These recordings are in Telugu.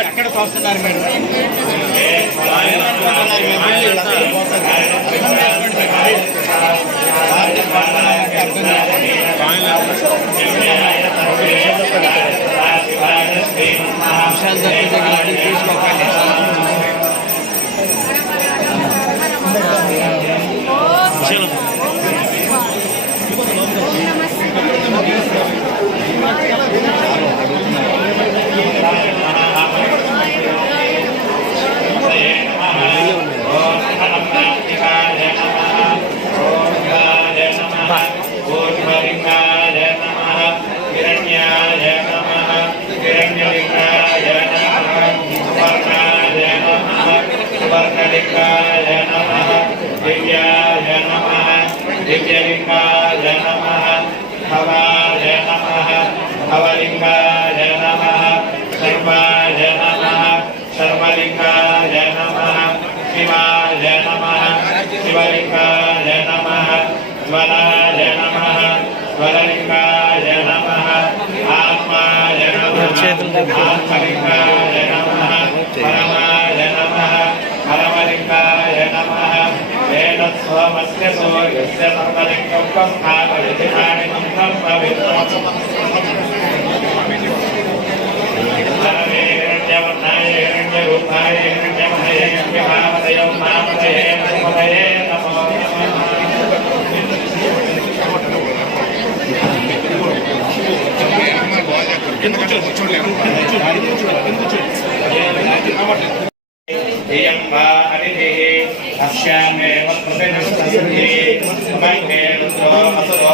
ఎక్కడికి వస్తున్నారు మీరు విశాల్ దత్త దగ్గర అడిగి తీసుకోకండి ఊర్ధ్వలింగాయ సర్వాయ నమః సర్వలింగాయ నమః శివాయ నమః శివలింగాయ నమః స్వరాయ నమః స్వరలింగాయ నమః ఆత్మాయ నమః ఆత్మలింగాయ నమః పరమాయ నమః పరమలింగాయ నమః వేద సోమస్య సూర్యస్య సర్వలింగం స్థాపయతి పాణిమం హరిః అస్యామేవ కృతినస్తస్తి మన్యే రుద్రో అసురో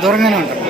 దూరంగానే ఉంటాం.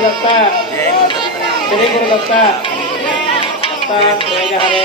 గురుదత్త శ్రీ గురుదత్త హరే హరే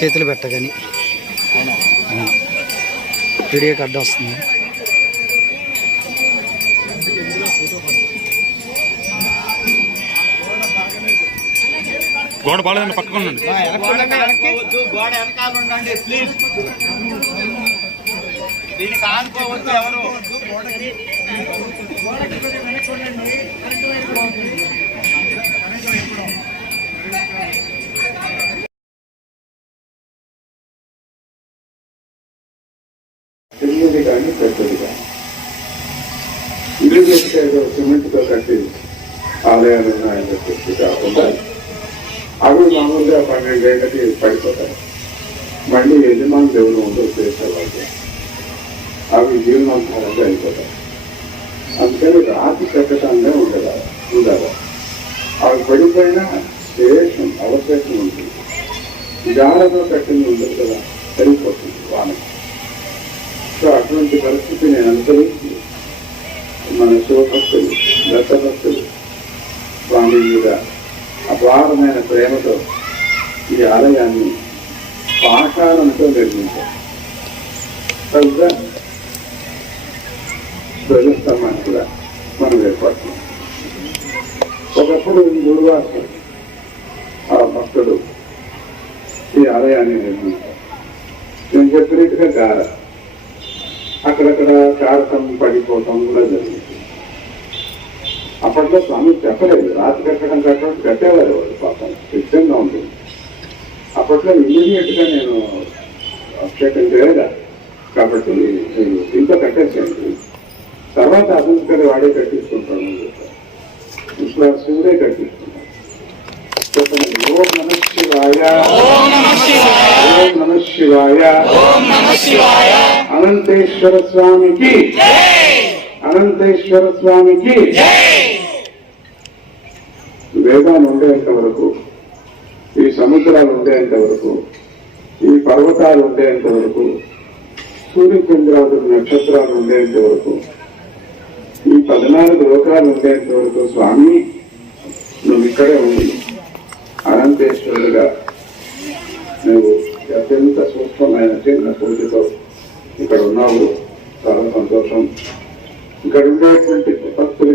చేతులు పెట్టగాని వీడియోకి అడ్డం వస్తుంది. గోడ బాగాలేదండి పక్కన ఉండండి. గోడ వెనకాల ఉండండి ప్లీజ్. దీనికి ఆనుకోవద్దు ఎవరు. ఇల్లు చేస్తే ఏదో సిమెంట్తో కట్టి ఆలయాలు ఉన్నాయని చెప్పి కాకుండా అవి మామూలుగా పన్నెండు ఏళ్ళకి పడిపోతాయి. మళ్ళీ యజమాన్ దేవుడు ఉందో చేసేవాళ్ళు అవి జీవనాధారంగా అయిపోతాయి. అందుకని రాతి కట్టడంగా ఉండదా ఉండాలి అవి పడిపోయినా శేషం అవశేషం ఉంటుంది. జాడలో కట్టింది ఉండదు కదా సరిపోతుంది వానకి సో అటువంటి పరిస్థితి నేను అనుసరించి మన శివభక్తులు దత్తభక్తులు స్వామి మీద అపారమైన ప్రేమతో ఈ ఆలయాన్ని పాషాణంతో నిర్మించారు. తగ్గ ధ్వజస్తంభాన్ని కూడా మనం ఏర్పాటు ఒకప్పుడు ఈ గురువాసం ఆ భక్తుడు ఈ ఆలయాన్ని నిర్మించారు. నేను చెప్పినట్టుగా గారా అక్కడక్కడ పడిపోవటం కూడా జరిగింది అప్పట్లో స్వామి చెప్పలేదు. రాతి కట్టడం కట్టడం కట్టేవారు వాళ్ళు పాపం. సిద్ధంగా ఉంటుంది అప్పట్లో ఇమ్మీడియట్గా నేను అభిషేకం చేయగా కాబట్టి నేను దీంతో కట్టేసాను తర్వాత అభివృద్ధి వాడే కట్టించుకుంటాను అని చెప్పారు. శివుడే కట్టించుకుంటాను. చెప్పండి. ఓం ఓం నమ శివాయ. అనంతేశ్వర స్వామికి అనంతేశ్వర స్వామికి వేదాలు ఉండేంత వరకు ఈ సముద్రాలు ఉండేంత వరకు ఈ పర్వతాలు ఉండేంత వరకు సూర్యచంద్రాదులు నక్షత్రాలు ఉండేంత వరకు ఈ పద్నాలుగు లోకాలు ఉండేంత వరకు స్వామి నువ్వు ఇక్కడే ఉండి అనంతేశ్వరుడుగా నువ్వు అత్యంత సూక్ష్మమైన చిన్న పూజతో ఇక్కడ ఉన్నాము. చాలా సంతోషం. ఇక్కడ ఉండేటువంటి భక్తులకి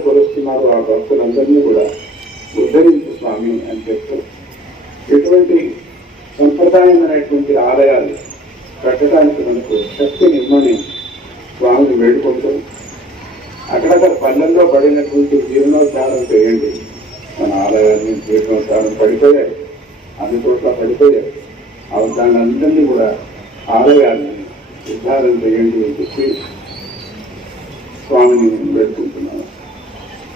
కొలుస్తున్నారు ఆ భక్తులందరినీ కూడా ఉద్ధరించు స్వామి అని చెప్తూ ఎటువంటి సంప్రదాయమైనటువంటి ఆలయాలు కట్టడానికి మనకు శక్తిని ఇమ్మని స్వామిని వేడుకుంటూ అక్కడక్కడ పల్లెల్లో పడినటువంటి జీర్ణోద్ధారం చేయండి. మన ఆలయాన్ని జీర్ణోత్సారం పడిపోయాయి. అన్ని చోట్ల పడిపోయాయి. అవసరాలందరినీ కూడా ఆలయాన్ని ఉద్ధారం చేయండి అని చెప్పి స్వామిని వేడుకుంటున్నాను.